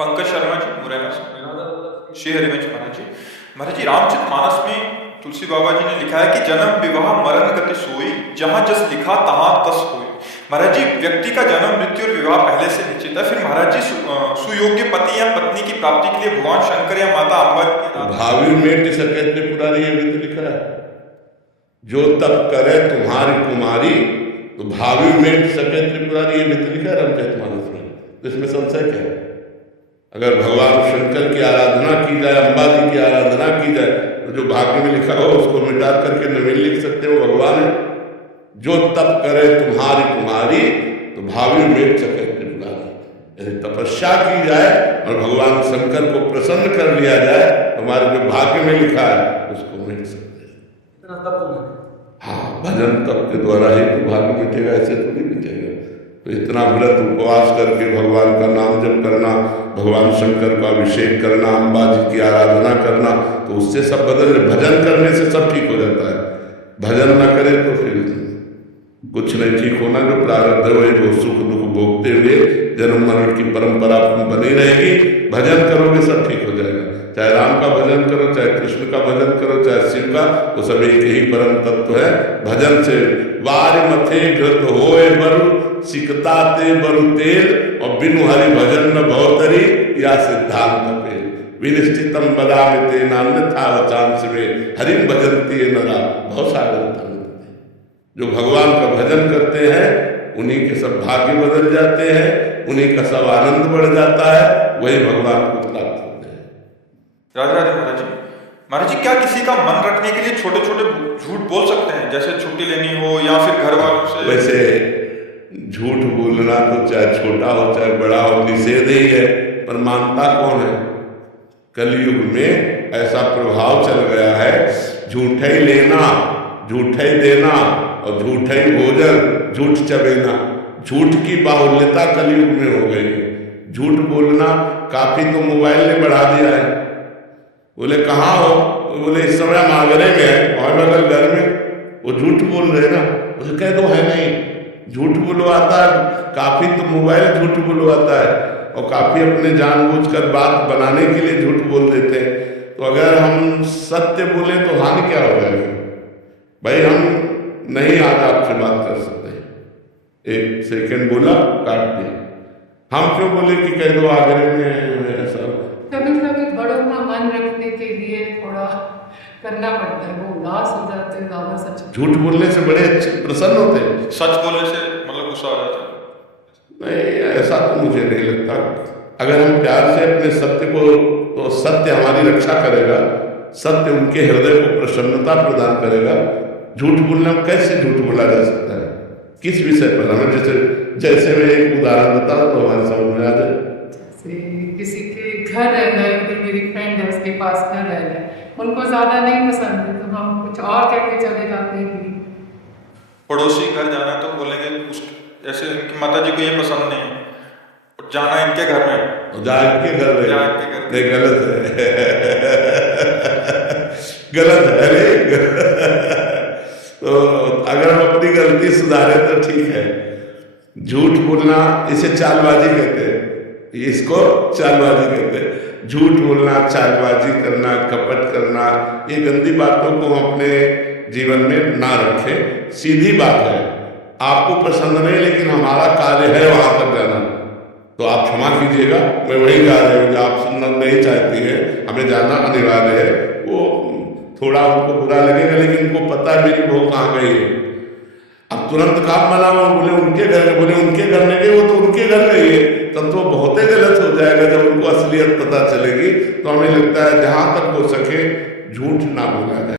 पंकज शर्मा जी, मुरैना से। श्री हरिवंश महाराज जी। महाराज जी, रामचरितमानस में तुलसी बाबा जी ने लिखा है कि जन्म विवाह मरण गति सोई, जहां जस लिखा तहां तस होई। महाराज जी, व्यक्ति का जन्म मृत्यु और विवाह पहले से निश्चित है, फिर महाराज जी सुयोग्य पति या पत्नी की प्राप्ति के लिए भगवान शंकर या माता अम्बा भावी मेट सके त्रिपुरारी ये भी तो लिखा है, जो तप करे तुम्हारी कुमारी, तो भावी मेट सके त्रिपुरारी ये भी तो लिखा है रामचरितमानस में। तो इसमें संशय क्या है? अगर भगवान शंकर की आराधना की जाए, अम्बा जी की आराधना की जाए, तो जो भाग्य में लिखा हो उसको मिटा करके नवीन लिख सकते हो भगवान है। जो तप करे तुम्हारी कुमारी, तो भावी मेट सके त्रिपुरारी। यदि तपस्या की जाए और भगवान शंकर को प्रसन्न कर लिया जाए, हमारे जो भाग्य में लिखा है उसको मिट सकते हैं। हाँ, भजन तप के द्वारा ही तो भाग्य मिटेगा, ऐसे थोड़ी मिटेगा। तो इतना व्रत उपवास करके भगवान का नाम जप करना, भगवान शंकर का अभिषेक करना, अम्बा जी की आराधना करना, तो उससे सब बदल। भजन करने से सब ठीक हो जाता है। भजन ना करे तो फिर कुछ नहीं ठीक होना। जो प्रारब्ध है वो सुख दुख भोगते हुए जन्म मरण की परंपरा बनी रहेगी। भजन करोगे सब ठीक हो जाएगा। चाहे राम का भजन करो, चाहे कृष्ण का भजन करो, चाहे शिव का, वो सब एक ही परम तत्व है। भजन से वार मथे घृत होए बरु, सिकता ते बरु तेल, और बिनु हरि भजन न भवतरी, या सिद्धांत पे विनिश्चितम बदामिते नान्यथा वचांस में हरिम भजन्ति नरा भवसागर। जो भगवान का भजन करते हैं उन्हीं के सब भाग्य बदल जाते हैं, उन्हीं का सब आनंद बढ़ जाता है, वही भगवान को प्राप्त होते हैं। राधे राधे महाराज जी। महाराज जी, क्या किसी का मन रखने के लिए छोटे छोटे झूठ बोल सकते हैं, जैसे छुट्टी लेनी हो या फिर घर वालों से? वैसे झूठ बोलना तो चाहे छोटा हो चाहे बड़ा हो निषेध ही है, पर मानता कौन है? कलयुग में ऐसा प्रभाव चल गया है, झूठे ही लेना, झूठे ही देना और झूठे ही भोजन, झूठ चबेना, झूठ की बाहुल्यता कलयुग में हो गई है। झूठ बोलना काफी तो मोबाइल ने बढ़ा दिया है। बोले कहाँ हो? बोले इस समय हम आगरे में है, और बगल घर में। वो झूठ बोल रहे ना, उसे कह दो है नहीं, झूठ बुलवाता है। काफी तो मोबाइल झूठ बुलवाता है, और काफी अपने जानबूझकर बात बनाने के लिए झूठ बोल देते हैं। तो अगर हम सत्य बोले तो हानि क्या हो जाएगी? भाई हम नहीं आज आपसे बात कर सकते, एक सेकंड बोला काट दिया। हम क्यों बोले कि कह दो आगरे में ऐसा? कभी कभी बड़ों का मन रखने के लिए थोड़ा करना पड़ता है, वो उदास हो जाते हैं ज्यादा। सच झूठ बोलने से बड़े अच्छे प्रसन्न होते हैं, सच बोलने से मतलब गुस्सा हो जाता है? नहीं, ऐसा तो मुझे नहीं लगता। अगर हम प्यार से अपने सत्य को, तो सत्य हमारी रक्षा करेगा, सत्य उनके हृदय को प्रसन्नता प्रदान करेगा। झूठ बोलना, कैसे झूठ बोला जा सकता है? किस विषय पर? हमें जैसे मैं एक उदाहरण बताऊं तो हमारे समझ में आ जाए। जैसे किसी के घर रह गए, फिर मेरी फ्रेंड है उसके पास घर रह गए, उनको ज्यादा नहीं पसंद है, तो हम कुछ और कहते चले जाते हैं कि पड़ोसी घर जाना तो बोलेंगे उस, जैसे इनकी माता जी को ये पसंद नहीं है, जाना इनके घर में, जा इनके घर में, नहीं गलत है गलत है नहीं तो अगर हम अपनी गलती सुधारे तो ठीक है। झूठ बोलना इसे चालबाजी कहते हैं, इसको चालबाजी कहते हैं। झूठ बोलना, चालबाजी करना, कपट करना, ये गंदी बातों को हम अपने जीवन में ना रखें। सीधी बात है, आपको पसंद नहीं लेकिन हमारा कार्य है वहां तक जाना, तो आप क्षमा कीजिएगा, मैं वही जा रही हूँ जो आप सुनना नहीं चाहती है, हमें जाना अनिवार्य है। वो थोड़ा उनको बुरा लगेगा, लेकिन उनको पता है मेरी बहू कहाँ गई है। अब तुरंत काम मनाओ, बोले उनके घर में, बोले उनके घर में गई, वो तो उनके घर गई है, तब तो बहुत ही गलत हो जाएगा। जब उनको असलियत पता चलेगी, तो हमें लगता है जहां तक हो सके झूठ ना बोला जाए।